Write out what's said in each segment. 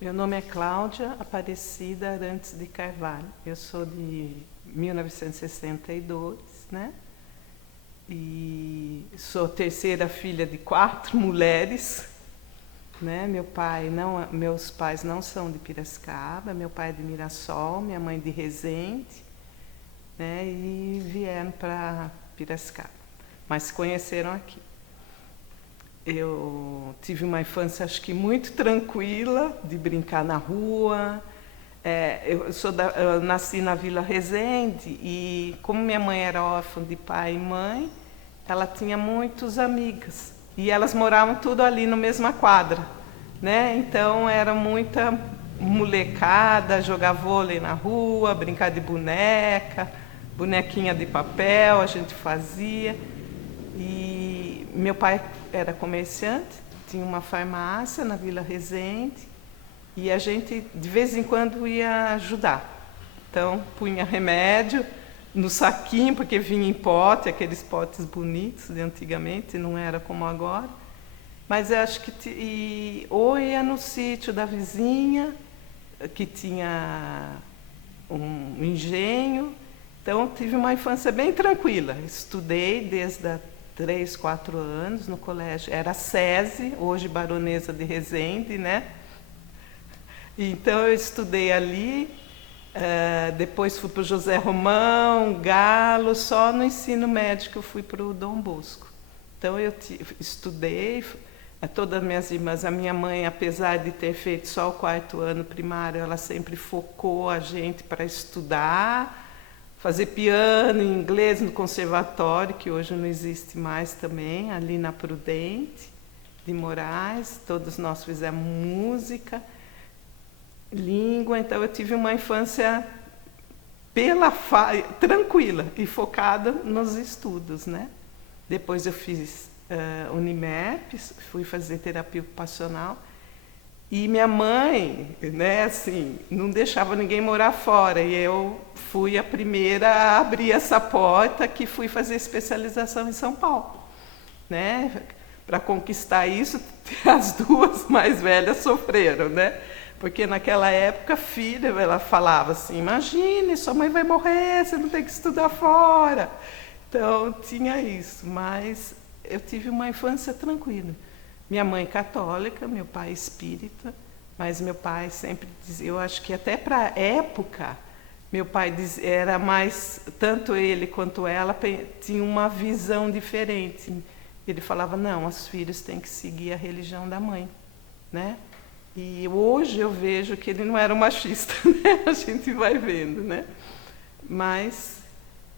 Meu nome é Cláudia Aparecida Arantes de Carvalho. Eu sou de 1962, né? E sou terceira filha de 4 mulheres, né? Meus pais não são de Piracicaba, meu pai é de Mirassol, minha mãe de Resende, né? E vieram para Piracicaba, mas se conheceram aqui. Eu tive uma infância, acho que muito tranquila, de brincar na rua. Eu nasci na Vila Resende e, como minha mãe era órfã de pai e mãe, ela tinha muitas amigas. E elas moravam tudo ali na mesma quadra, né? Então, era muita molecada, jogar vôlei na rua, brincar de boneca, bonequinha de papel, a gente fazia. E meu pai era comerciante, tinha uma farmácia na Vila Resende e a gente de vez em quando ia ajudar. Então punha remédio no saquinho, porque vinha em pote, aqueles potes bonitos de antigamente, não era como agora. Mas eu acho que ou ia no sítio da vizinha, que tinha um engenho. Então tive uma infância bem tranquila. Estudei desde 3, 4 anos no colégio. Era SESI, hoje Baronesa de Resende, né? Então eu estudei ali, depois fui para o José Romão, Galo, só no ensino médio que eu fui para o Dom Bosco. Então eu estudei, todas as minhas irmãs, a minha mãe, apesar de ter feito só o 4º ano primário, ela sempre focou a gente para estudar, fazer piano, inglês no conservatório, que hoje não existe mais também, ali na Prudente de Moraes. Todos nós fizemos música, língua. Então eu tive uma infância tranquila e focada nos estudos, né? Depois eu fiz Unimerp, fui fazer terapia ocupacional. E minha mãe, né, assim, não deixava ninguém morar fora. E eu fui a primeira a abrir essa porta, que fui fazer especialização em São Paulo, né? Para conquistar isso, as 2 mais velhas sofreram, né? Porque naquela época, filha, ela falava assim: imagine, sua mãe vai morrer, você não tem que estudar fora. Então, tinha isso, mas eu tive uma infância tranquila. Minha mãe católica, meu pai espírita, mas meu pai sempre dizia, eu acho que até para a época, meu pai era mais, tanto ele quanto ela tinham uma visão diferente. Ele falava, não, os filhos têm que seguir a religião da mãe, né? E hoje eu vejo que ele não era um machista, né? A gente vai vendo, né? Mas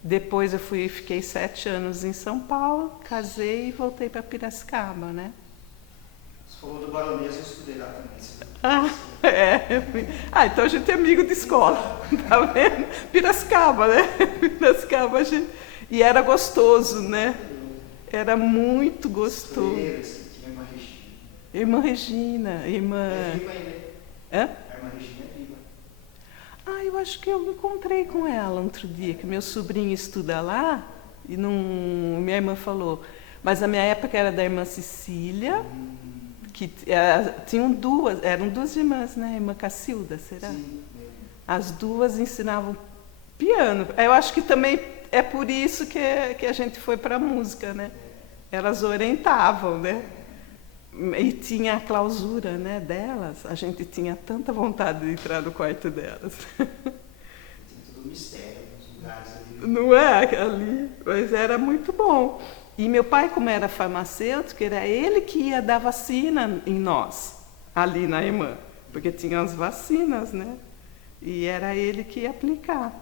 depois eu fiquei 7 anos em São Paulo, casei e voltei para Piracicaba, né? Você falou do Baronesa, eu estudei lá também. Então a gente é amigo de escola, tá vendo? Piracicaba, né? Piracicaba, a gente... E era gostoso, né? Era muito gostoso. Tinha irmã Regina. Irmã Regina, irmã... É viva ainda. Hã? A irmã Regina é viva. Eu acho que eu encontrei com ela outro dia, que meu sobrinho estuda lá, e minha irmã falou, mas na minha época era da irmã Cecília, que eram 2 irmãs, né? Irmã Cacilda, será? Sim. As 2 ensinavam piano. Eu acho que também é por isso que a gente foi para a música, né? Elas orientavam, né? E tinha a clausura, né, delas. A gente tinha tanta vontade de entrar no quarto delas. Tem todo um mistério nos lugares ali. Não é? Ali, mas era muito bom. E meu pai, como era farmacêutico, era ele que ia dar vacina em nós, ali na irmã, porque tinha as vacinas, né? E era ele que ia aplicar.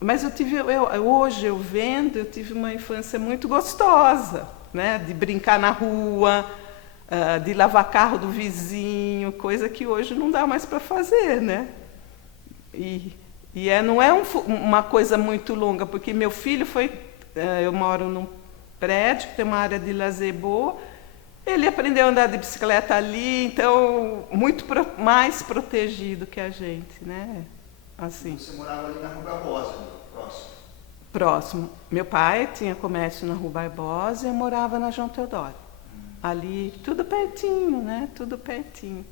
Mas hoje eu vendo, eu tive uma infância muito gostosa, né? De brincar na rua, de lavar carro do vizinho, coisa que hoje não dá mais para fazer, né? Não é uma coisa muito longa, porque meu filho eu moro num prédio que tem uma área de lazer boa, ele aprendeu a andar de bicicleta ali, então muito mais protegido que a gente, né? Assim. Você morava ali na Rua Barbosa, próximo? Próximo. Meu pai tinha comércio na Rua Barbosa e eu morava na João Teodoro. Ali, tudo pertinho, né? Tudo pertinho.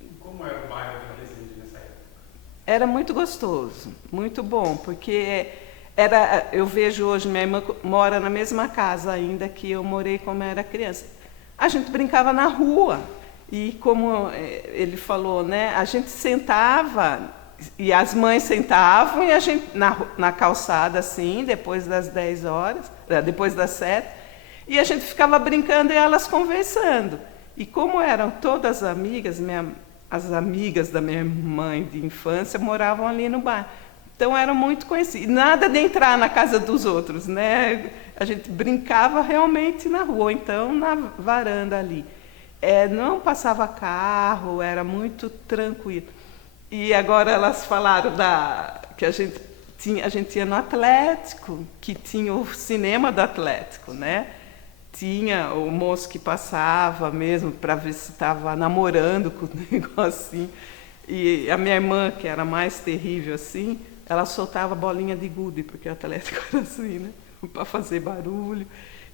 E como Como era o bairro da Resende nessa época? Era muito gostoso, muito bom, porque eu vejo hoje, minha irmã mora na mesma casa ainda que eu morei quando era criança. A gente brincava na rua e, como ele falou, né, a gente sentava e as mães sentavam e a gente na calçada assim, depois das 10 horas, depois das 7, e a gente ficava brincando e elas conversando. E como eram todas amigas, as amigas da minha mãe de infância moravam ali no bairro. Então eram muito conhecidas. Nada de entrar na casa dos outros, né? A gente brincava realmente na rua, ou então na varanda ali. Não passava carro, era muito tranquilo. E agora elas falaram que a gente ia no Atlético, que tinha o cinema do Atlético, né? Tinha o moço que passava mesmo para ver se estava namorando com o negocinho. E a minha irmã, que era mais terrível assim, ela soltava bolinha de gude, porque o Atlético era assim, né? Para fazer barulho.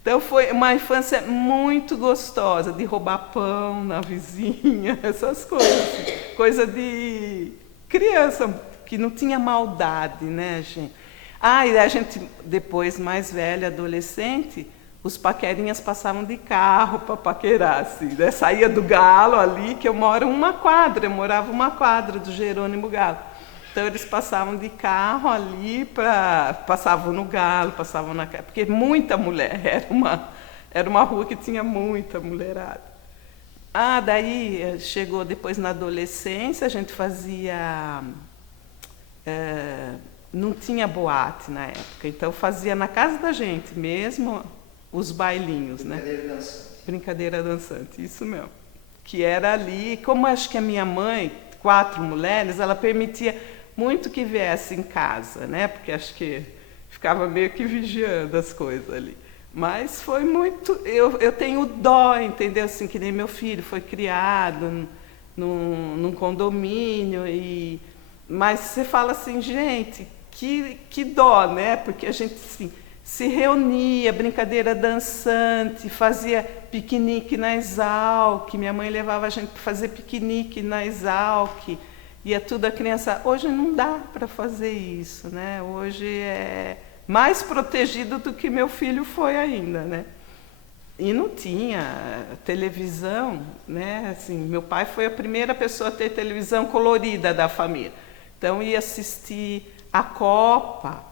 Então foi uma infância muito gostosa, de roubar pão na vizinha, essas coisas. Coisa de criança, que não tinha maldade, né, gente? E a gente, depois, mais velha, adolescente, os paquerinhas passavam de carro para paquerar, assim, né? Saía do Galo ali, que eu morava uma quadra do Jerônimo Galo. Então eles passavam de carro ali, passavam no Galo, passavam porque muita mulher, era uma rua que tinha muita mulherada. Daí chegou depois na adolescência, a gente fazia... não tinha boate na época, então fazia na casa da gente mesmo os bailinhos, né? Brincadeira dançante. Brincadeira dançante, isso mesmo. Que era ali, como acho que a minha mãe, 4 mulheres, ela permitia muito que viesse em casa, né? Porque acho que ficava meio que vigiando as coisas ali. Mas foi muito... Eu tenho dó, entendeu? Assim, que nem meu filho foi criado num condomínio. Mas você fala assim, gente, que dó, né? Porque a gente assim, se reunia, brincadeira dançante, fazia piquenique na Exalc. Minha mãe levava a gente para fazer piquenique na Exalc. Ia tudo a criança. Hoje não dá para fazer isso, né? Hoje é mais protegido do que meu filho foi ainda, né? E não tinha televisão, né? Assim, meu pai foi a primeira pessoa a ter televisão colorida da família. Então ia assistir a Copa,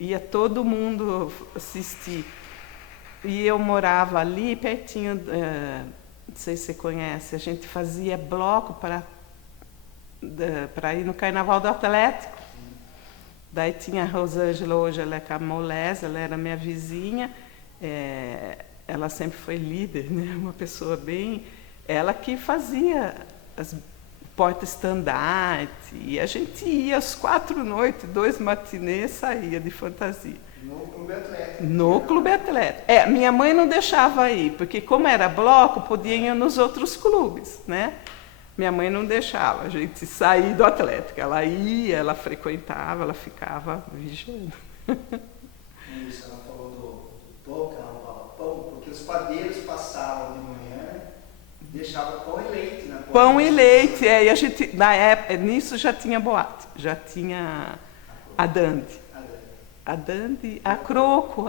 ia todo mundo assistir. E eu morava ali pertinho, não sei se você conhece, a gente fazia bloco para ir no Carnaval do Atlético. Daí tinha a Rosângela, hoje ela é camolesa, ela era minha vizinha, ela sempre foi líder, né? Uma pessoa bem... Ela que fazia as porta-estandarte, e a gente ia às 4 noites, 2 matinês, saía de fantasia. No Clube Atlético. No Clube Atlético. Minha mãe não deixava ir, porque como era bloco, podia ir nos outros clubes, né? Minha mãe não deixava a gente sair do Atlético. Ela ia, ela frequentava, ela ficava vigiando. Isso, ela falou do pão, que ela falava pão, porque os padeiros passavam de manhã e deixavam pão e leite na porta. Pão e leite, e a gente, na época, nisso já tinha boate, já tinha a Dandy. A Dandy, a Croco,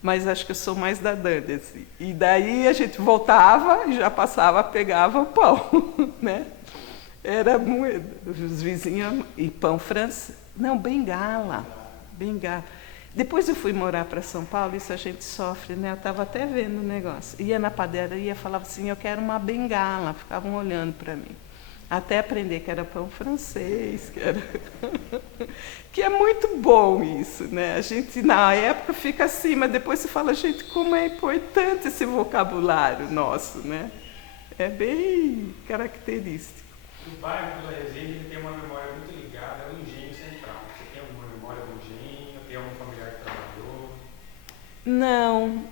mas acho que eu sou mais da Dandy, assim. E daí a gente voltava e já passava, pegava o pão, né? Era muito, os vizinhos, e pão francês, não, bengala. Depois eu fui morar para São Paulo, isso a gente sofre, né? Eu estava até vendo o negócio. Ia na padaria e falava assim, eu quero uma bengala, ficavam olhando para mim. Até aprender que era pão francês, que é muito bom isso, né? A gente, na época, fica assim, mas depois você fala, gente, como é importante esse vocabulário nosso, né? É bem característico. O bairro Vila Resende tem uma memória muito ligada ao engenho central. Você tem alguma memória do engenho? Tem algum familiar que trabalhou? Não,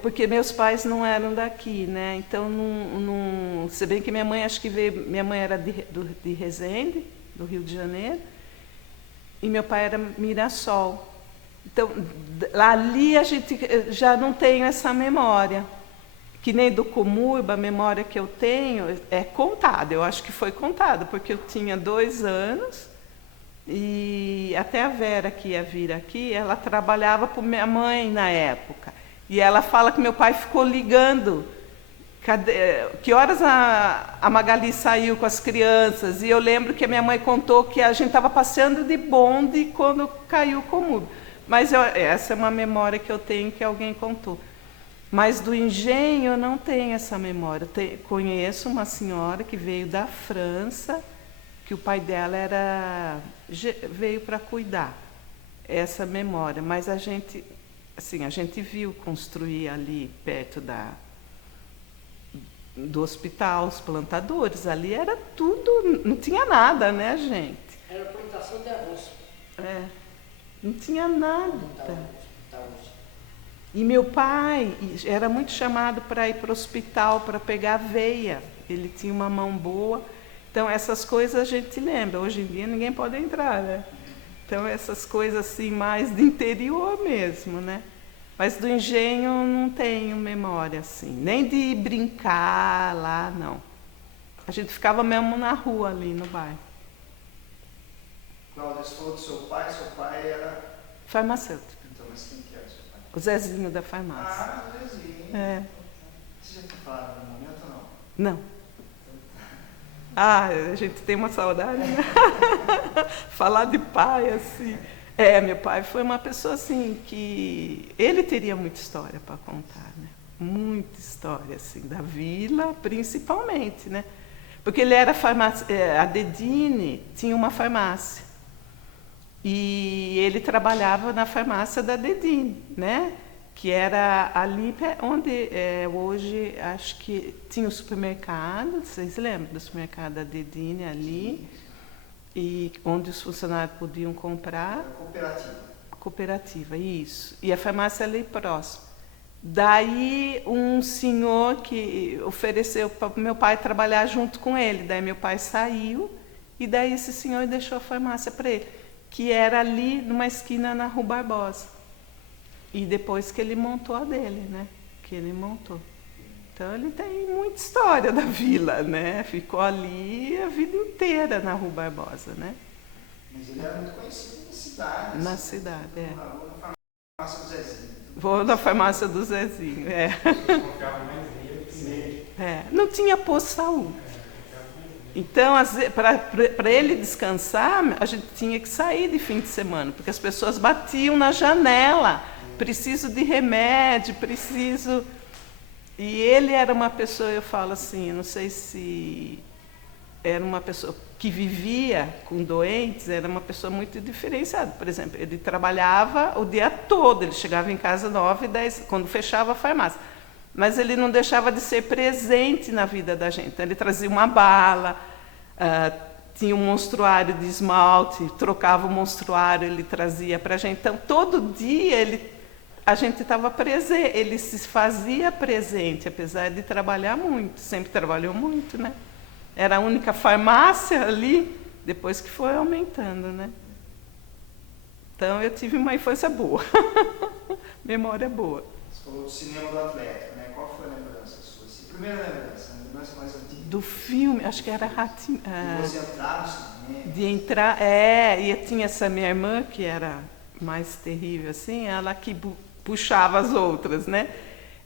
porque meus pais não eram daqui, né? Então, se bem que minha mãe, acho que veio, minha mãe era de Resende, do Rio de Janeiro, e meu pai era Mirassol. Então, ali a gente já não tem essa memória, que nem do Comurba, a memória que eu tenho é contada, eu acho que foi contada, porque eu tinha 2 anos e até a Vera que ia vir aqui, ela trabalhava para minha mãe na época. E ela fala que meu pai ficou ligando, que horas a Magali saiu com as crianças, e eu lembro que a minha mãe contou que a gente estava passeando de bonde quando caiu o Comurba. Mas essa é uma memória que eu tenho que alguém contou. Mas do engenho eu não tenho essa memória. Conheço uma senhora que veio da França, que o pai dela veio para cuidar. Essa memória. Mas a gente viu construir ali perto do hospital, os plantadores. Ali era tudo, não tinha nada, né, gente? Era plantação de arroz. Não tinha nada. E meu pai era muito chamado para ir para o hospital para pegar aveia. Ele tinha uma mão boa. Então, essas coisas a gente lembra. Hoje em dia ninguém pode entrar, né? Então, essas coisas assim mais de interior mesmo, né? Mas do engenho não tenho memória assim. Nem de brincar lá, não. A gente ficava mesmo na rua ali no bairro. Cláudia, você falou do seu pai era... Farmacêutico. Então, mas quem que era seu pai? O Zezinho da farmácia. Ah, o Zezinho. Você já tinha falado no momento ou não? Não. A gente tem uma saudade, né? Falar de pai, assim. Meu pai foi uma pessoa assim que... Ele teria muita história para contar, né? Muita história, assim, da vila, principalmente, né? Porque ele era farmácia... A Dedine tinha uma farmácia. E ele trabalhava na farmácia da Dedine, né? Que era ali onde hoje, acho que tinha o supermercado, vocês lembram do supermercado da Dedine ali? E onde os funcionários podiam comprar. Cooperativa, isso. E a farmácia ali próximo. Daí um senhor que ofereceu para meu pai trabalhar junto com ele. Daí meu pai saiu e daí esse senhor deixou a farmácia para ele, que era ali numa esquina na Rua Barbosa. E depois que ele montou a dele, né? Que ele montou. Então ele tem muita história da vila, né? Ficou ali a vida inteira na Rua Barbosa, né? Mas ele era muito conhecido na cidade. Na cidade, Na farmácia do Zezinho. Vou na farmácia do Zezinho, Não tinha posto de saúde. Então, para ele descansar, a gente tinha que sair de fim de semana, porque as pessoas batiam na janela. Preciso de remédio, preciso... E ele era uma pessoa, eu falo assim, não sei se era uma pessoa que vivia com doentes, era uma pessoa muito diferenciada. Por exemplo, ele trabalhava o dia todo, ele chegava em casa 9, 10, quando fechava a farmácia. Mas ele não deixava de ser presente na vida da gente. Então, ele trazia uma bala, tinha um monstruário de esmalte, trocava o monstruário, ele trazia para a gente. Então, todo dia a gente estava presente, ele se fazia presente, apesar de trabalhar muito, sempre trabalhou muito, né? Era a única farmácia ali, depois que foi aumentando, né? Então, eu tive uma infância boa, memória boa. Você falou do cinema do Atlético, né? Qual foi a lembrança sua? Primeira lembrança, a lembrança mais antiga. Do filme, acho que era Ratinho. De você entrar no cinema. De entrar, e tinha essa minha irmã, que era mais terrível, assim, ela que puxava as outras, né?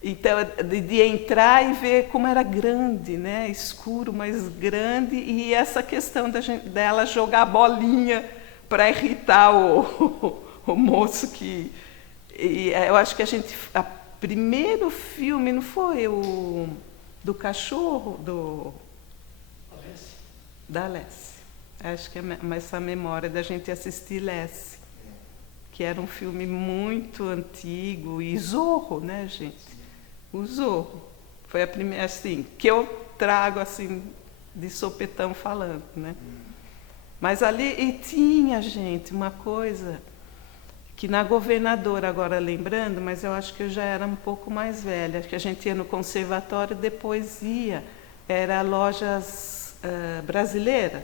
Então, de entrar e ver como era grande, né? Escuro, mas grande, e essa questão dela jogar a bolinha para irritar o moço que... E eu acho que o primeiro filme, não foi o do cachorro, da Alessi. Acho que é essa memória da gente assistir Lessie, que era um filme muito antigo, e Zorro, né, gente? O Zorro. Foi a primeira, assim, que eu trago, assim, de sopetão falando, né? Mas ali, e tinha, gente, uma coisa que na Governadora, agora lembrando, mas eu acho que eu já era um pouco mais velha, que a gente ia no conservatório, depois era lojas brasileiras.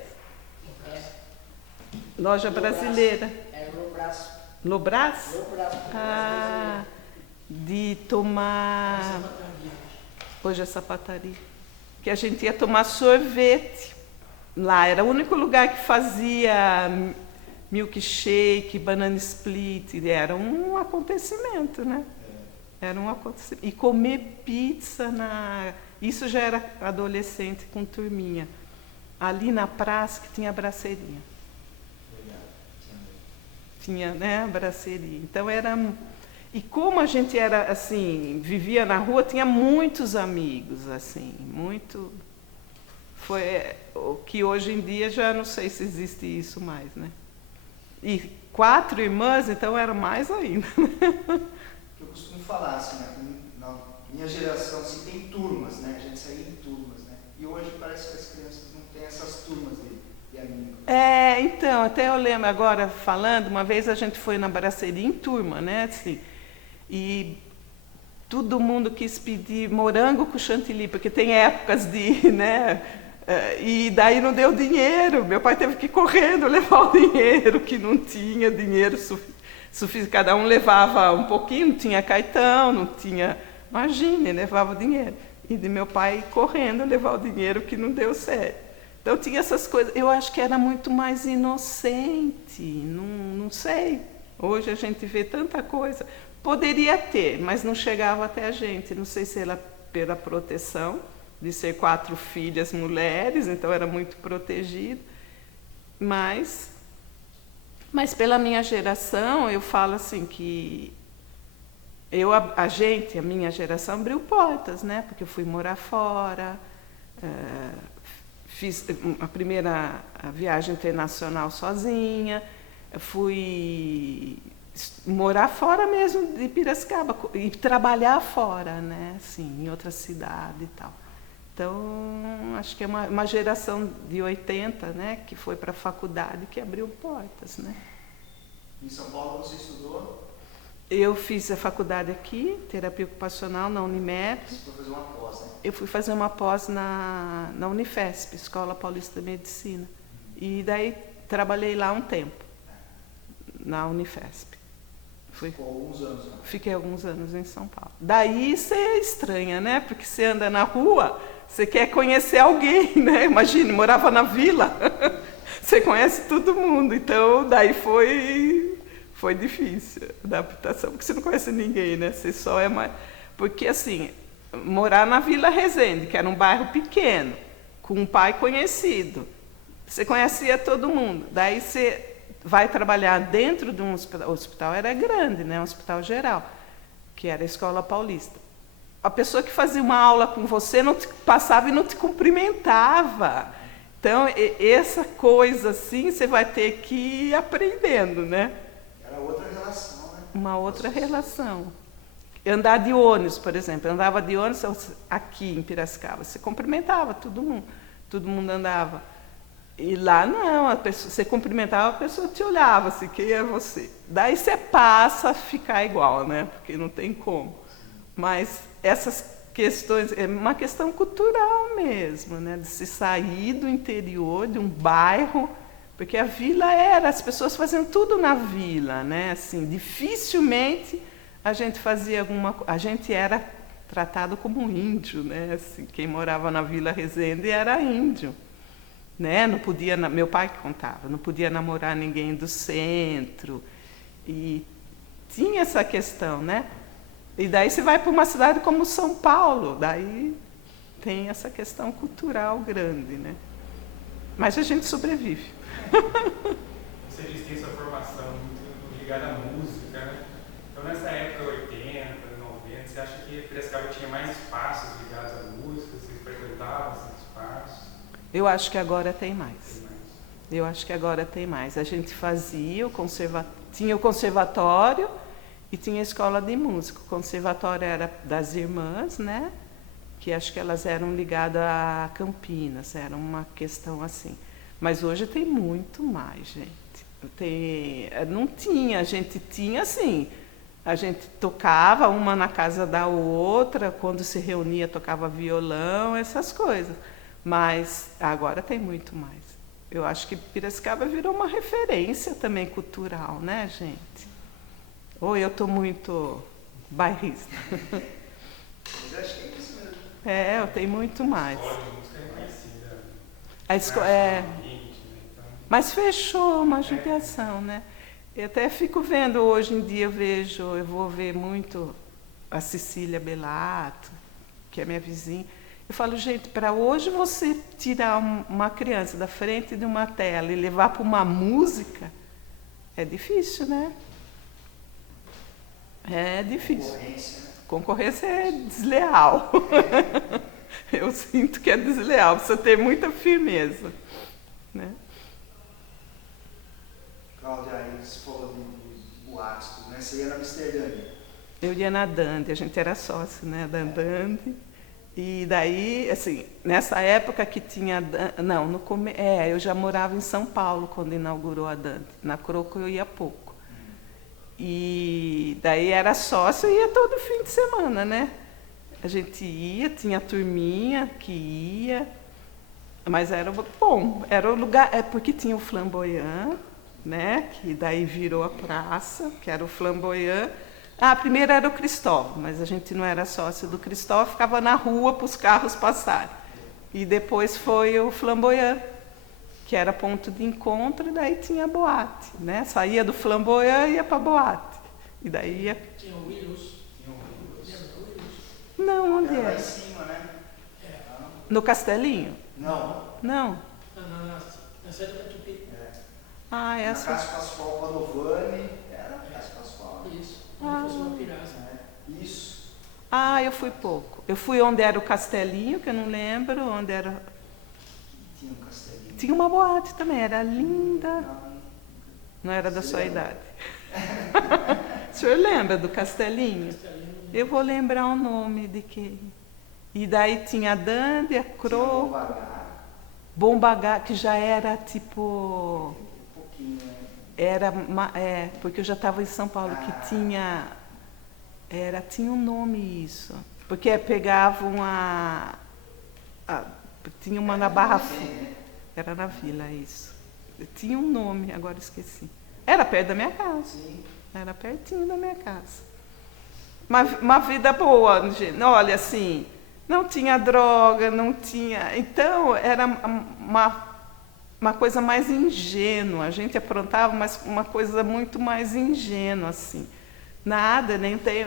Loja brasileira. Era Lobras. Lobras? Lobras. De tomar... Hoje é sapataria. Que a gente ia tomar sorvete. Lá era o único lugar que fazia milkshake, banana split. Era um acontecimento, né? Era um acontecimento. E comer pizza na... Isso já era adolescente com turminha. Ali na praça que tinha brasseria. Tinha, né, brasseria. Então era... E como a gente era, assim, vivia na rua, tinha muitos amigos, assim, muito... Foi o que hoje em dia já não sei se existe isso mais, né? E 4 irmãs, então era mais ainda. Eu costumo falar, assim, né, na minha geração, assim, tem turmas, né? A gente saía em turmas, né? E hoje parece que as crianças não têm essas turmas de amigos. Então, até eu lembro agora, falando, uma vez a gente foi na brasseria em turma, né, assim... E todo mundo quis pedir morango com chantilly, porque tem épocas de, né? E daí não deu dinheiro. Meu pai teve que ir correndo levar o dinheiro, que não tinha dinheiro suficiente. Cada um levava um pouquinho, não tinha cartão, não tinha... Imagine, levava o dinheiro. E de meu pai correndo levar o dinheiro, que não deu certo. Então tinha essas coisas. Eu acho que era muito mais inocente, não sei. Hoje a gente vê tanta coisa... Poderia ter, mas não chegava até a gente. Não sei se era pela proteção, de ser 4 filhas mulheres, então era muito protegido. Mas pela minha geração, eu falo assim que a minha geração abriu portas, né? Porque eu fui morar fora, fiz a primeira viagem internacional sozinha, fui... morar fora mesmo de Piracicaba e trabalhar fora, né, assim, em outra cidade e tal. Então, acho que é uma geração de 80, né, que foi para a faculdade, que abriu portas, né. Em São Paulo você estudou? Eu fiz a faculdade aqui, terapia ocupacional, na Unimed. Você foi fazer uma pós, né? Eu fui fazer uma pós na Unifesp, Escola Paulista de Medicina. E daí trabalhei lá um tempo, na Unifesp. Ficou alguns anos, né? Fiquei alguns anos em São Paulo. Daí você estranha, né? Porque você anda na rua, você quer conhecer alguém, né? Imagine, morava na vila, você conhece todo mundo. Então, daí foi difícil a adaptação, porque você não conhece ninguém, né? Você só é mais... Porque, assim, morar na Vila Resende, que era um bairro pequeno, com um pai conhecido, você conhecia todo mundo. Daí você... vai trabalhar dentro de um hospital, o hospital era grande, né? Um hospital geral, que era a Escola Paulista. A pessoa que fazia uma aula com você não te passava e não te cumprimentava. Então, essa coisa assim, você vai ter que ir aprendendo, né? Era outra relação, né? Uma outra relação. Andar de ônibus, por exemplo. Eu andava de ônibus aqui em Piracicaba. Você cumprimentava todo mundo andava. E lá não, você cumprimentava, a pessoa te olhava assim, quem é você? Daí você passa a ficar igual, né? Porque não tem como. Mas essas questões, é uma questão cultural mesmo, né? De se sair do interior, de um bairro, porque a vila as pessoas faziam tudo na vila, né? Assim, dificilmente a gente fazia a gente era tratado como um índio, né? Assim, quem morava na Vila Resende era índio. Né? Não podia, meu pai que contava, não podia namorar ninguém do centro. E tinha essa questão, né? E daí você vai para uma cidade como São Paulo, daí tem essa questão cultural grande, né? Mas a gente sobrevive. Você disse que tem sua formação muito ligada à música, né? Então, nessa época, 80, 90, você acha que Piracicaba tinha mais espaços ligados à música? Você frequentava esses espaços? Eu acho que agora tem mais. Eu acho que agora tem mais. A gente fazia tinha o conservatório e tinha a escola de música. O conservatório era das irmãs, né? Que acho que elas eram ligadas a Campinas, era uma questão assim. Mas hoje tem muito mais, gente. Não tinha, a gente tinha assim. A gente tocava uma na casa da outra, quando se reunia tocava violão, essas coisas. Mas agora tem muito mais. Eu acho que Piracicaba virou uma referência também cultural, né, gente? Ou eu estou muito bairrista? Mas acho que é isso mesmo. eu tenho muito mais. A escola de música é conhecida. A escola, Nacionalmente, né? Então, mas fechou uma judiação, né? Eu até fico vendo, hoje em dia eu vou ver muito a Cecília Bellato, que é minha vizinha. Eu falo, gente, para hoje você tirar uma criança da frente de uma tela e levar para uma música, é difícil, né? É difícil. Concorrência, né? Concorrência é desleal. Eu sinto que é desleal, precisa ter muita firmeza, né? Cláudia, aí você falou de boatos, né? Você ia na Amsterdã. Eu ia na Dande, a gente era sócio, né, da Dande. E daí, assim, nessa época que tinha... Não, eu já morava em São Paulo quando inaugurou a Dande. Na Croco eu ia pouco. E daí era sócio e ia todo fim de semana, né? A gente ia, tinha a turminha que ia, mas era bom, era o lugar, porque tinha o Flamboyant, né? Que daí virou a praça, que era o Flamboyant. Primeiro era o Cristóvão, mas a gente não era sócio do Cristóvão, ficava na rua para os carros passarem. E depois foi o Flamboyant, que era ponto de encontro, e daí tinha a boate, né? Saía do Flamboyant e ia para a boate. E daí ia... Tinha o Willis. Lembra o Willis? Não, onde Era lá é? em cima, né? No Castelinho? Não. Não. Na saída da Tupi. Ah, Na essa... Casa Pascoal Panovani, era a Casa Pascoal. Isso. Onde fosse uma pirância. Isso. eu fui pouco. Eu fui onde era o Castelinho, que eu não lembro, onde era... Tinha um castelinho. Tinha uma boate também, era linda. Não, Não era da Você sua lembra? idade. O senhor lembra do Castelinho? Eu vou lembrar o nome de quem. E daí tinha a Dande, a tinha um Cro, vagar, Bombagar, que já era tipo... um pouquinho, né? Porque eu já estava em São Paulo, que tinha um nome isso. Porque pegavam tinha uma na Barra Funda. Era na Vila, isso. Tinha um nome, agora esqueci. Era perto da minha casa. Sim. Era pertinho da minha casa. Uma vida boa, gente. Olha, assim, não tinha droga, não tinha... Então, era uma coisa mais ingênua. A gente aprontava, mas uma coisa muito mais ingênua, assim. Nada,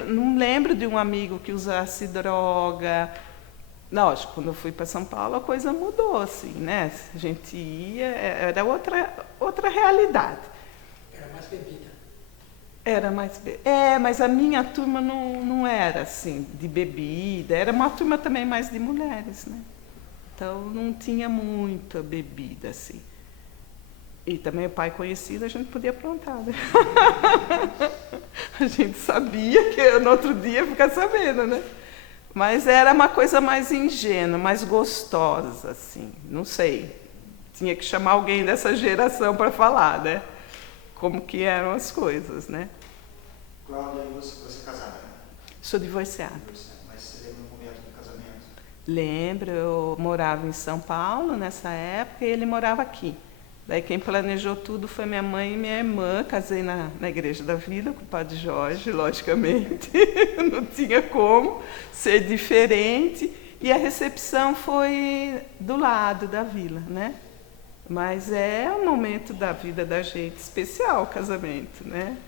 não lembro de um amigo que usasse droga. Lógico, quando eu fui para São Paulo, a coisa mudou, assim, né? A gente ia, era outra realidade. Era mais bebida. Era mais... mas a minha turma não era, assim, de bebida. Era uma turma também mais de mulheres, né? Então, não tinha muita bebida, assim. E também o pai conhecido, a gente podia aprontar, né? A gente sabia que no outro dia ia ficar sabendo, né? Mas era uma coisa mais ingênua, mais gostosa, assim. Não sei. Tinha que chamar alguém dessa geração para falar, né? Como que eram as coisas, né? Cláudia, você é casada, né? Sou divorciada. Mas você lembra o momento do casamento? Lembro, eu morava em São Paulo nessa época e ele morava aqui. Daí quem planejou tudo foi minha mãe e minha irmã. Casei na Igreja da Vila com o padre Jorge, logicamente. Não tinha como ser diferente. E a recepção foi do lado da vila, né? Mas é um momento da vida da gente especial, o casamento, né?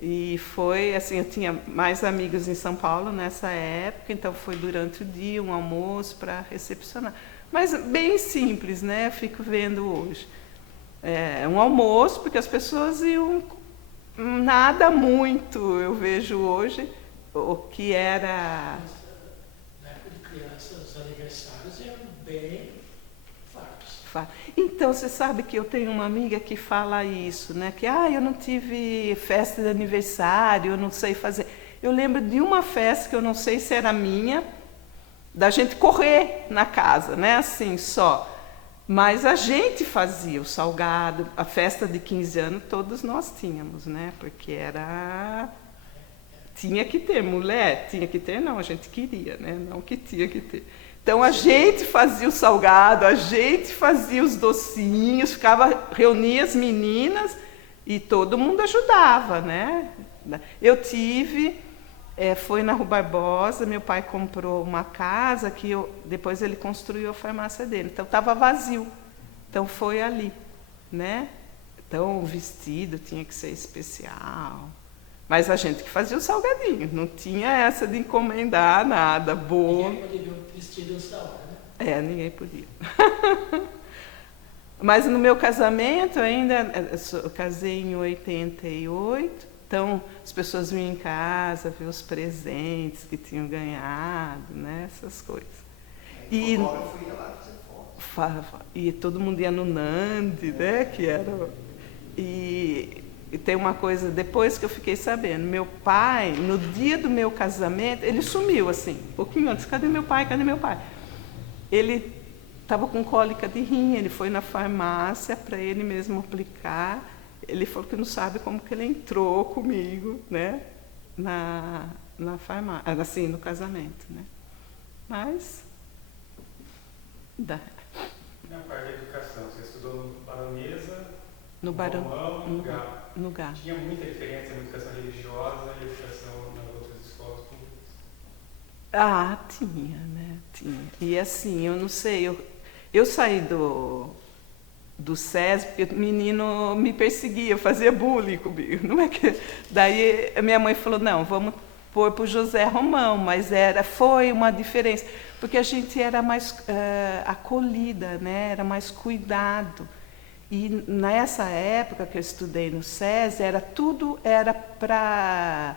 E foi, assim, eu tinha mais amigos em São Paulo nessa época, então foi durante o dia, um almoço para recepcionar. Mas bem simples, né? Fico vendo hoje. Um almoço, porque as pessoas iam nada muito, eu vejo hoje, o que era... Na época de criança, os aniversários eram bem fartos. Então, você sabe que eu tenho uma amiga que fala isso, né? Que, eu não tive festa de aniversário, eu não sei fazer. Eu lembro de uma festa que eu não sei se era minha, da gente correr na casa, né? Assim, só. Mas a gente fazia o salgado, a festa de 15 anos todos nós tínhamos, né? Porque tinha que ter, mulher, tinha que ter, não, a gente queria, né? Não que tinha que ter. Então a gente fazia o salgado, a gente fazia os docinhos, reunia as meninas e todo mundo ajudava, né? Eu tive Foi na Rua Barbosa, meu pai comprou uma casa que depois ele construiu a farmácia dele. Então estava vazio. Então foi ali, né? Então o vestido tinha que ser especial. Mas a gente que fazia o salgadinho, não tinha essa de encomendar nada, bolo. Ninguém podia ver o vestido antes da hora, né? Ninguém podia. Mas no meu casamento ainda, eu casei em 88, então as pessoas vinham em casa ver os presentes que tinham ganhado, né, essas coisas. E fotógrafo ia lá fazer foto. E todo mundo ia no Nandi, né, que era... E tem uma coisa, depois que eu fiquei sabendo, meu pai, no dia do meu casamento, ele sumiu assim, um pouquinho antes, cadê meu pai, cadê meu pai? Ele estava com cólica de rim, ele foi na farmácia para ele mesmo aplicar. Ele falou que não sabe como que ele entrou comigo, né, na farmácia, assim, no casamento, né. Mas dá. Na parte da educação, você estudou no Baronesa, no Barão, Romão, no Galo. No Galo. Tinha muita diferença na educação religiosa e educação nas outras escolas públicas? Tinha, né? Tinha. E assim, eu não sei, eu saí do SESI porque o menino me perseguia, fazia bullying comigo. Não é que... Daí a minha mãe falou, não, vamos pôr para o José Romão, mas foi uma diferença, porque a gente era mais acolhida, né? Era mais cuidado. E nessa época que eu estudei no SESI, tudo era para...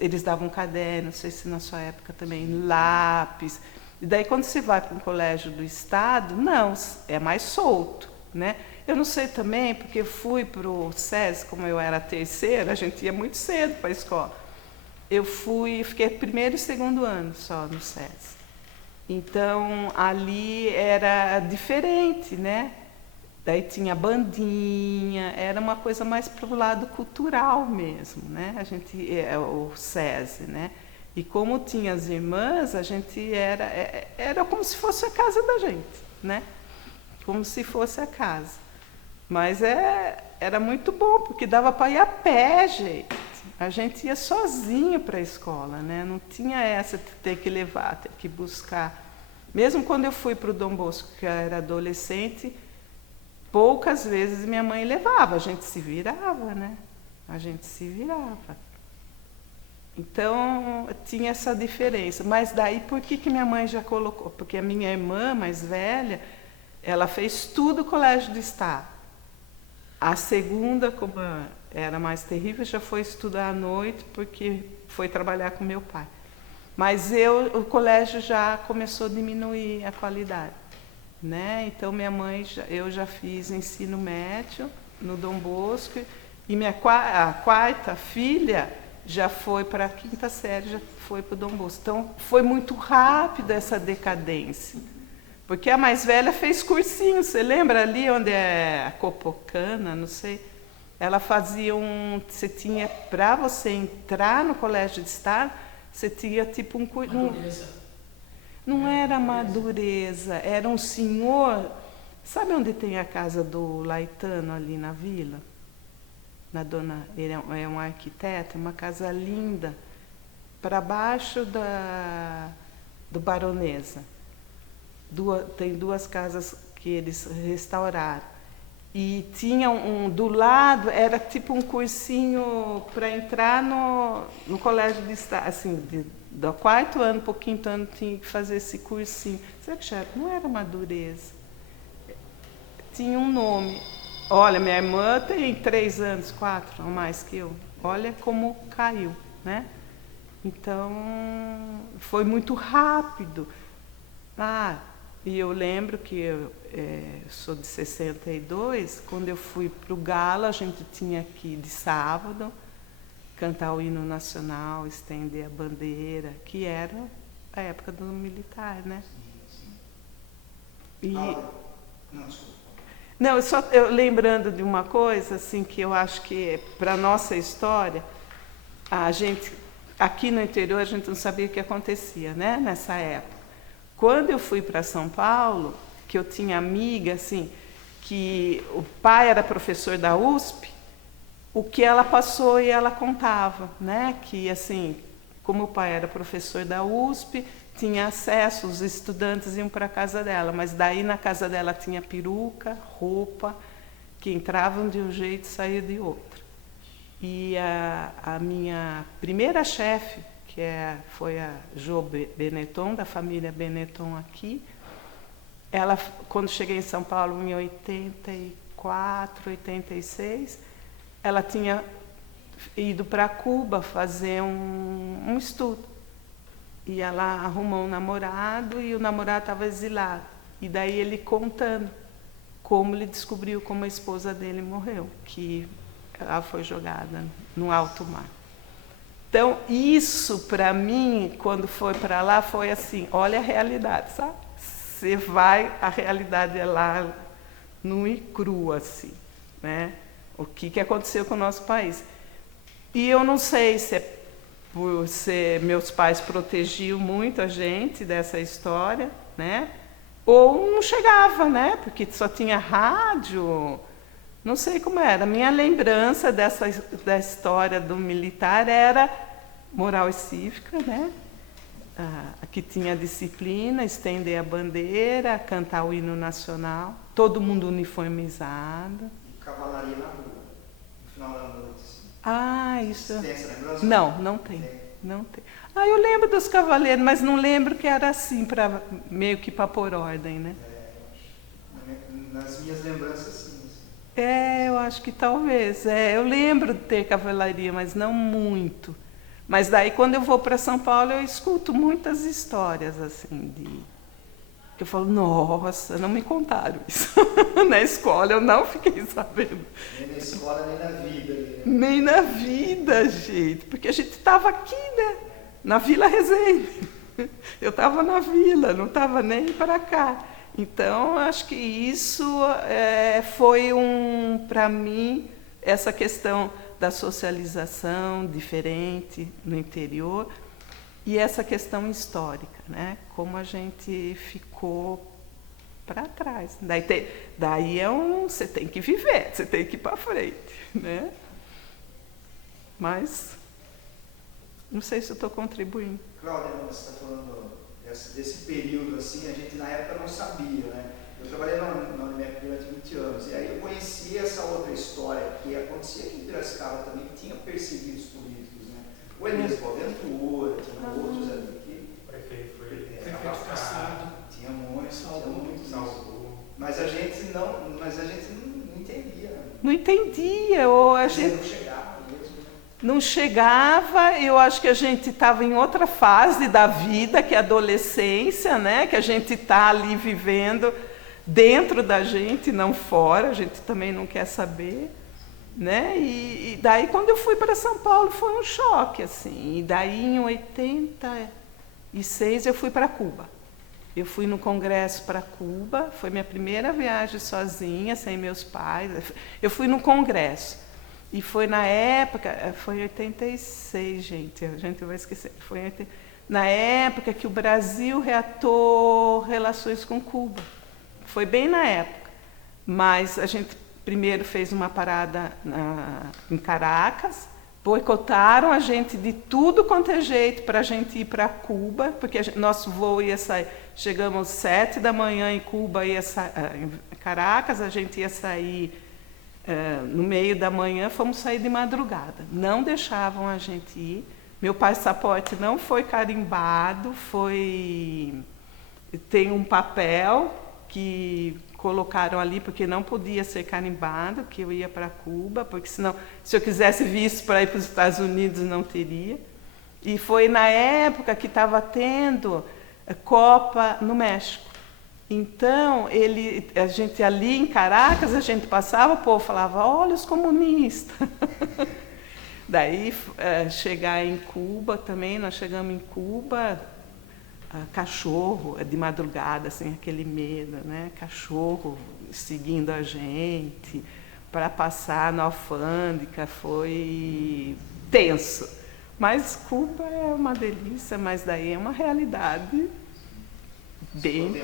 Eles davam caderno, não sei se na sua época também, lápis. E daí, quando você vai para um colégio do Estado, não, é mais solto, né? Eu não sei também, porque eu fui para o SESI, como eu era terceira, a gente ia muito cedo para a escola. Fiquei primeiro e segundo ano só no SESI. Então, ali era diferente, né? Daí tinha bandinha, era uma coisa mais para o lado cultural mesmo, né? O SESI, né? E como tinha as irmãs, a gente era como se fosse a casa da gente, né? Como se fosse a casa. Mas era muito bom, porque dava para ir a pé, gente. A gente ia sozinho para a escola, né? Não tinha essa de ter que levar, ter que buscar. Mesmo quando eu fui para o Dom Bosco, que eu era adolescente, poucas vezes minha mãe levava, a gente se virava, né? A gente se virava. Então, tinha essa diferença. Mas daí, por que minha mãe já colocou? Porque a minha irmã mais velha, ela fez tudo no Colégio do Estado. A segunda, como era mais terrível, já foi estudar à noite, porque foi trabalhar com meu pai. Mas o colégio já começou a diminuir a qualidade, né? Então, eu já fiz ensino médio no Dom Bosco, e a quarta filha já foi para a quinta série, já foi para o Dom Bosco. Então, foi muito rápida essa decadência, porque a mais velha fez cursinho, você lembra ali onde é a Copocana, não sei, ela fazia você tinha, para você entrar no Colégio de Estado, você tinha tipo um curso. Não era Madureza, era um senhor. Sabe onde tem a casa do Laetano ali na vila? Ele é um arquiteto, uma casa linda, para baixo do Baronesa. Tem duas casas que eles restauraram. E tinha do lado, era tipo um cursinho para entrar no colégio de Estado, assim, do quarto ano para o quinto ano tinha que fazer esse cursinho. Será que já não era Madureza? Tinha um nome. Olha, minha irmã tem 3 anos, 4 ou mais que eu. Olha como caiu, né? Então, foi muito rápido. E eu lembro que eu sou de 62, quando eu fui para o Galo, a gente tinha que ir de sábado, cantar o hino nacional, estender a bandeira, que era a época do militar, né? Sim. Não, desculpa. Não, eu lembrando de uma coisa, assim, que eu acho que para a nossa história, a gente, aqui no interior, a gente não sabia o que acontecia, né, nessa época. Quando eu fui para São Paulo, que eu tinha amiga, assim, que o pai era professor da USP, o que ela passou e ela contava, né, que, assim, como o pai era professor da USP, tinha acesso, os estudantes iam para a casa dela, mas daí na casa dela tinha peruca, roupa, que entravam de um jeito e saíam de outro. E a minha primeira chefe, foi a Jo Benetton, da família Benetton aqui, ela, quando cheguei em São Paulo em 84, 86, ela tinha ido para Cuba fazer um estudo. E ela arrumou um namorado e o namorado estava exilado. E daí ele contando como ele descobriu como a esposa dele morreu, que ela foi jogada no alto mar. Então, isso para mim, quando foi para lá, foi assim, olha a realidade, sabe? Você vai, a realidade é lá, nua e crua, assim, né? O que aconteceu com o nosso país. E eu não sei se é por ser, meus pais protegiam muito a gente dessa história, né? Ou não chegava, né? Porque só tinha rádio, não sei como era. A minha lembrança da história do militar era moral e cívica, né? Que tinha disciplina, estender a bandeira, cantar o hino nacional, todo mundo uniformizado. E cavalaria na rua, no final da noite. Assim. Ah, isso. Tem essa lembrança? Não tem. Não tem. Ah, eu lembro dos cavaleiros, mas não lembro que era assim, meio que para pôr ordem, né? Nas minhas lembranças, sim. Eu acho que talvez. Eu lembro de ter cavalaria, mas não muito. Mas daí, quando eu vou para São Paulo, eu escuto muitas histórias, assim, que eu falo, nossa, não me contaram isso. Na escola eu não fiquei sabendo. Nem na escola, nem na vida. Né? Nem na vida, gente. Porque a gente estava aqui, né? Na Vila Resende. Eu estava na vila, não estava nem para cá. Então, acho que isso foi para mim, essa questão da socialização diferente no interior e essa questão histórica, né? Como a gente ficou para trás. Daí você tem que viver, você tem que ir para frente, né? Mas não sei se eu estou contribuindo. Cláudia, você está falando desse período assim, a gente na época não sabia, né? Eu trabalhei na Unimep durante 20 anos, e aí eu conheci essa outra história que acontecia aqui em Piracicaba também, que tinha perseguidos políticos, né? O Elias Boaventura, tinha outros ali que... Prefeito passado. Tinha muitos. Mas a gente não entendia. Não entendia, ou a gente... Não chegava mesmo. Não chegava, eu acho que a gente estava em outra fase da vida, que é a adolescência, né? Que a gente está ali vivendo dentro da gente, não fora, a gente também não quer saber, né? E daí, quando eu fui para São Paulo, foi um choque, assim. E daí, em 86, eu fui para Cuba. Eu fui no congresso para Cuba, foi minha primeira viagem sozinha, sem meus pais. Eu fui no congresso. E foi na época, foi em 86, gente, a gente vai esquecer, na época que o Brasil reatou relações com Cuba. Foi bem na época. Mas a gente primeiro fez uma parada em Caracas, boicotaram a gente de tudo quanto é jeito para a gente ir para Cuba, porque nosso voo ia sair, chegamos 7 da manhã em Cuba, em Caracas, a gente ia sair no meio da manhã, fomos sair de madrugada. Não deixavam a gente ir. Meu passaporte não foi carimbado, tem um papel que colocaram ali porque não podia ser carimbado, que eu ia para Cuba, porque senão, se eu quisesse visto para ir para os Estados Unidos, não teria. E foi na época que estava tendo Copa no México. Então, a gente ali em Caracas, a gente passava, o povo falava, olha os comunistas. Daí, chegar em Cuba também, nós chegamos em Cuba, cachorro, de madrugada, assim, aquele medo, né? Cachorro seguindo a gente, para passar na alfândega, foi tenso. Mas Cuba é uma delícia, mas daí é uma realidade bem...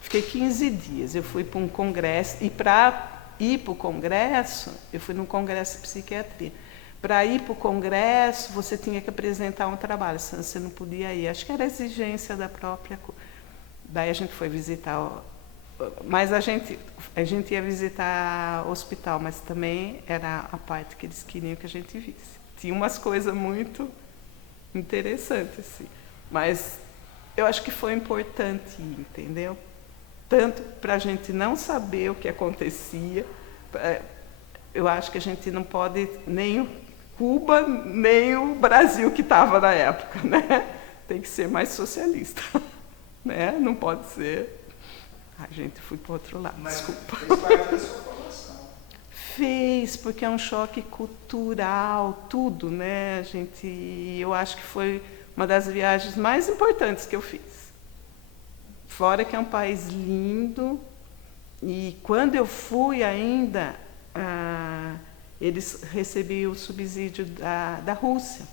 Fiquei 15 dias, eu fui para um congresso, e para ir para o congresso, eu fui num congresso de psiquiatria. para ir para o congresso, você tinha que apresentar um trabalho, senão você não podia ir. Acho que era exigência da própria... Daí a gente foi visitar... Mas a gente ia visitar o hospital, mas também era a parte que eles queriam que a gente visse. Tinha umas coisas muito interessantes, assim. Mas eu acho que foi importante, entendeu? Tanto para a gente não saber o que acontecia, eu acho que a gente não pode, nem o Cuba, nem o Brasil que estava na época, né? Tem que ser mais socialista, né? Não pode ser... A gente foi para o outro lado, Mas desculpa. fez parte da sua formação. Fez, porque é um choque cultural, tudo, né, gente? Eu acho que foi uma das viagens mais importantes que eu fiz. Fora que é um país lindo, e quando eu fui ainda, eles recebiam o subsídio da Rússia.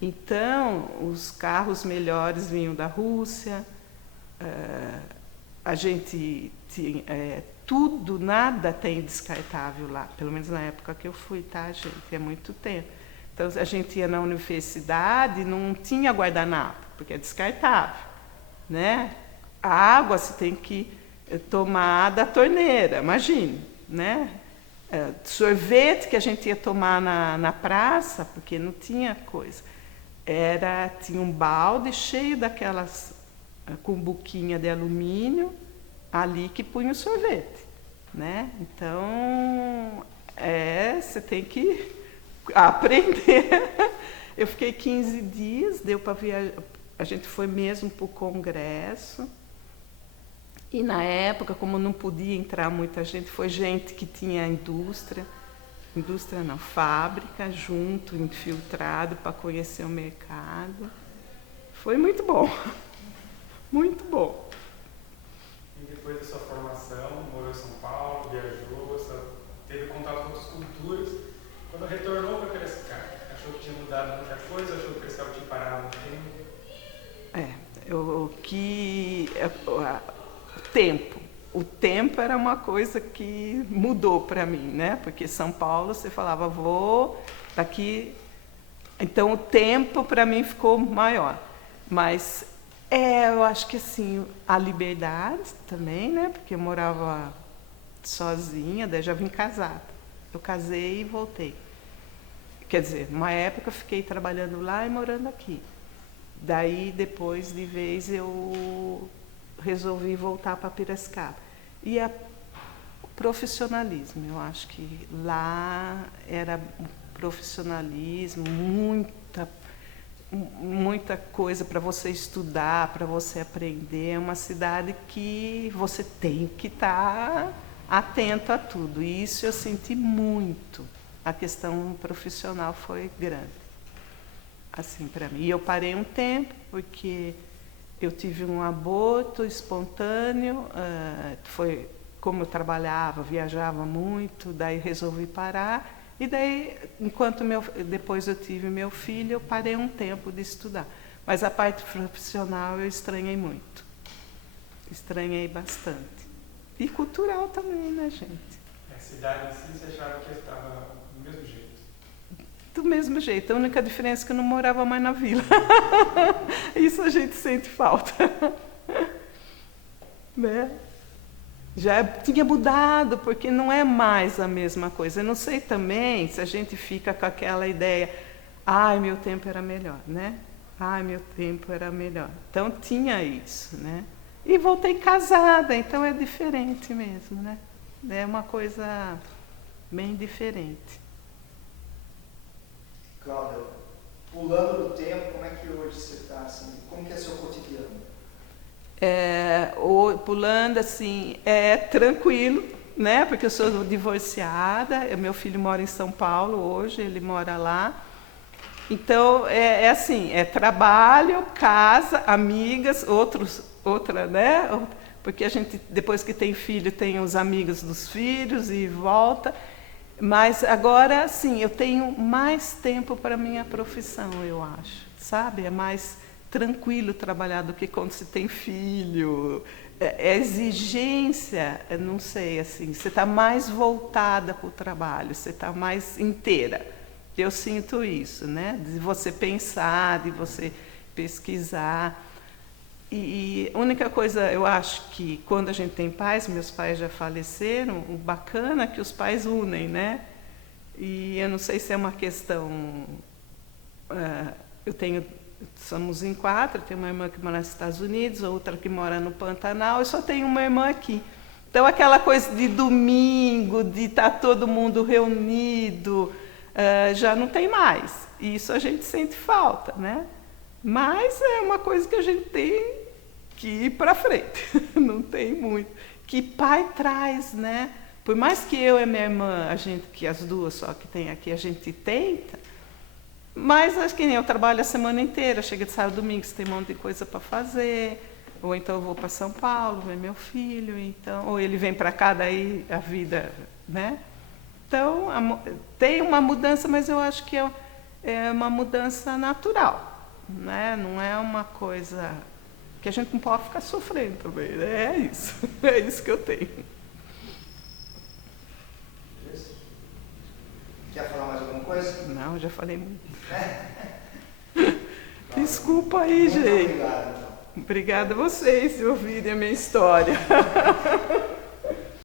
Então, os carros melhores vinham da Rússia, a gente tinha... tudo, nada tem descartável lá, pelo menos na época que eu fui, tá, gente? É muito tempo. Então, a gente ia na universidade, não tinha guardanapo, porque é descartável, né? A água você tem que tomar da torneira, imagine, né? Sorvete que a gente ia tomar na praça, porque não tinha coisa. Tinha um balde cheio daquelas com boquinha de alumínio, ali que punha o sorvete, né? Então, você tem que aprender. Eu fiquei 15 dias, deu para viajar. A gente foi mesmo para o congresso. E na época, como não podia entrar muita gente, foi gente que tinha indústria não, fábrica, junto, infiltrado, para conhecer o mercado. Foi muito bom. Muito bom. E depois da sua formação, morou em São Paulo, viajou, teve contato com outras culturas. Quando retornou para Piracicaba, achou que tinha mudado muita coisa? Achou que Piracicaba tinha parado no tempo? O tempo era uma coisa que mudou para mim, né? Porque São Paulo, você falava, vou daqui... Então, o tempo para mim ficou maior. Mas... eu acho que assim, a liberdade também, né? Porque eu morava sozinha, daí já vim casada. Eu casei e voltei. Quer dizer, numa época eu fiquei trabalhando lá e morando aqui. Daí, depois de vez, eu resolvi voltar para Piracicaba. E o profissionalismo, eu acho que lá era profissionalismo, muita coisa para você estudar, para você aprender. É uma cidade que você tem que estar atento a tudo. E isso eu senti muito. A questão profissional foi grande, assim, para mim. E eu parei um tempo, porque eu tive um aborto espontâneo, foi como eu trabalhava, viajava muito, daí resolvi parar. E daí, depois eu tive meu filho, eu parei um tempo de estudar. Mas a parte profissional eu estranhei muito. Estranhei bastante. E cultural também, né, gente? A cidade em si, você achava que estava do mesmo jeito? Do mesmo jeito. A única diferença é que eu não morava mais na vila. Isso a gente sente falta. Né? Já tinha mudado, porque não é mais a mesma coisa. Eu não sei também se a gente fica com aquela ideia, meu tempo era melhor, né? Meu tempo era melhor. Então tinha isso, né? E voltei casada, então é diferente mesmo, né? É uma coisa bem diferente. Cláudia, pulando do tempo, como é que hoje você está, assim, como que é seu cotidiano? Pulando assim, tranquilo, né? Porque eu sou divorciada, meu filho mora em São Paulo hoje, ele mora lá. Então, assim, trabalho, casa, amigas, outra, né? Porque a gente, depois que tem filho, tem os amigos dos filhos e volta. Mas agora, sim, eu tenho mais tempo para a minha profissão, eu acho, sabe? É mais tranquilo trabalhar do que quando se tem filho. Exigência, não sei, assim, você está mais voltada para o trabalho, você está mais inteira, Eu sinto isso, né? De você pensar, de você pesquisar. E a única coisa, eu acho que quando a gente tem pais, meus pais já faleceram, o bacana é que os pais unem, né? E eu não sei se é uma questão... somos em 4, eu tenho uma irmã que mora nos Estados Unidos, outra que mora no Pantanal, e só tenho uma irmã aqui. Então, aquela coisa de domingo, de estar todo mundo reunido, já não tem mais. E isso a gente sente falta, né? Mas é uma coisa que a gente tem que ir para frente. Não tem muito. Que pai traz, né? Por mais que eu e minha irmã, que as duas só que tem aqui, a gente tenta, mas acho que nem eu trabalho a semana inteira, chega de sábado, domingo, você tem um monte de coisa para fazer, ou então eu vou para São Paulo, ver meu filho, então, ou ele vem para cá, daí a vida, né? Então, tem uma mudança, mas eu acho que é uma mudança natural, né? Não é uma coisa que a gente não pode ficar sofrendo também, né? É isso que eu tenho. Quer falar mais alguma coisa? Não, já falei muito. Desculpa aí, gente. Obrigado, então. Obrigada a vocês por ouvirem a minha história.